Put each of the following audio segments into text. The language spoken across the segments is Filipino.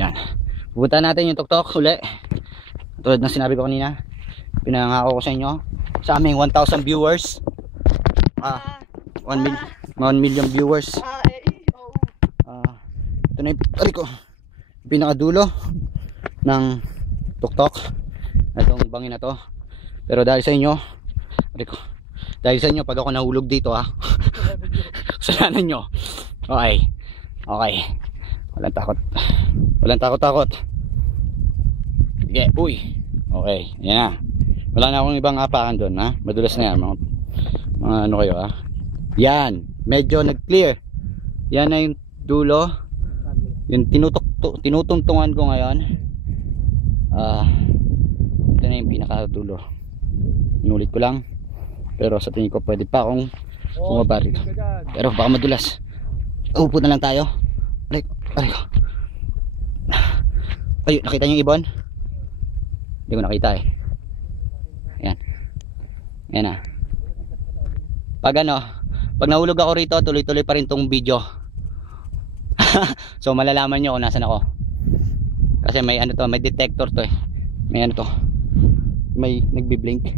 Yan. Pupunta natin yung tuktok uli. Tulad ng sinabi ko kanina, pinangako ko sa inyo sa aming 1,000 viewers. 1 million viewers. Ito na yung pinakadulo ng tuktok. Itong bangin na to. Pero dahil sa inyo, pag ako nahulog dito kasalanan nyo. Okay. Walang takot. Sige, uy. Okay, yan na. Wala na akong ibang apakan doon, ha. Madulas na yan, mga ano kayo, ha. Yan, medyo nag-clear. Yan na yung dulo. Yung tinutungtungan ko ngayon. Ito na yung pinakadulo. Inulit ko lang. Pero sa tingin ko pwede pa akong bumaba rito. Pero baka madulas. Upo na lang tayo. Ay, nakita niyo yung ibon? Hindi ko nakita eh. Yan. Yan na. Pag nahulog ako rito, tuloy-tuloy pa rin tong video. So malalaman nyo kung nasan ako. Kasi may may detector to eh. May nagbi-blink.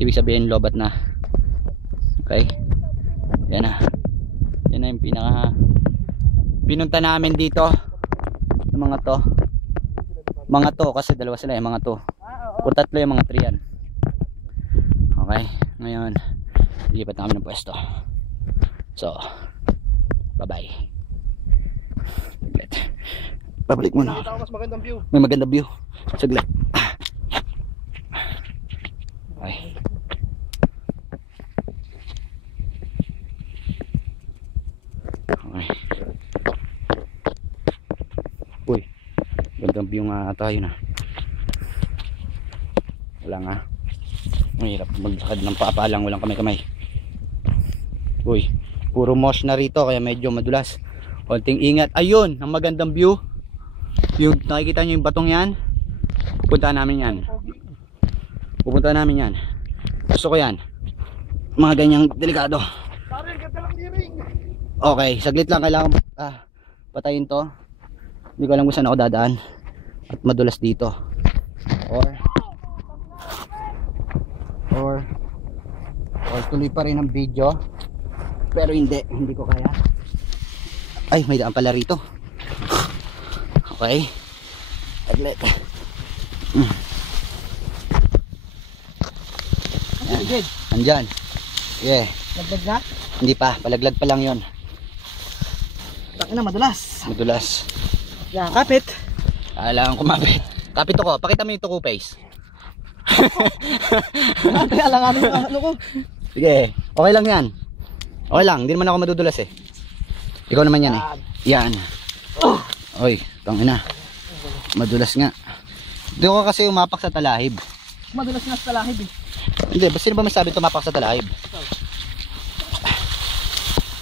Ibig sabihin lobat na. Okay. Yan na. Yan na yung pinunta namin dito. Ng mga to kasi dalawa sila yung mga to. Kung tatlo yung mga 3 yan. Okay. Ngayon lipat na kami ng pwesto. So bye bye. Saglit. Pabalik muna. Mas magandang view. May magandang view. Saglit. Okay. Okay. Uy. Magandang view nga tayo na. Wala nga. Mahirap maglakad ng paa lang, walang kamay-kamay. Uy, puro moss na rito kaya medyo madulas. Konting ingat. Ayun, ang magandang view. Yung nakikita nyo yung batong yan. Pupuntahan namin yan. Gusto ko yan. Mga ganyang delikado. Okay, saglit lang. Kailangan patayin to. Hindi ko alam kung saan ako dadaan. At madulas dito. Or tuloy pa rin ang video. Pero hindi ko kaya. Ay, may daan pala rito. Okay. Saglit. Andyan. Yeah. Laglag na? Hindi pa, palaglag pa lang yon. Takin na, madulas. Yan, kapit. Kailangan kumapit. Kapit ako, pakita mo yung tuko face. Alanganin mo ano ko. Sige, okay lang yan. Okay lang, hindi naman ako madudulas eh. Ikaw naman yan eh. Yan. Oy, tangina. Madulas nga. Doon ka kasi umapak sa talahib. Madulas nga sa talahib eh. Hindi, basta sino ba masabi tumapak sa talahib?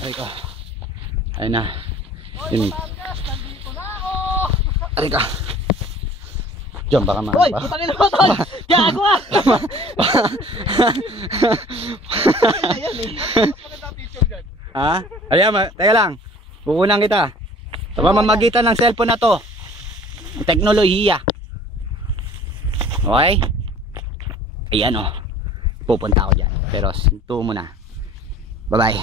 Aray ka. Ayun na. Yun. Aray ka. Diyan, baka ma... Uy, putangin na mo tol! Gago ah! Ayan eh. Ha? Ayan, teka lang. Kukunan kita. Sa pamamagitan ng cellphone na to. Teknolohiya. Okay? Ayan o. Pupunta ako dyan. Pero sinto mo na. Bye bye.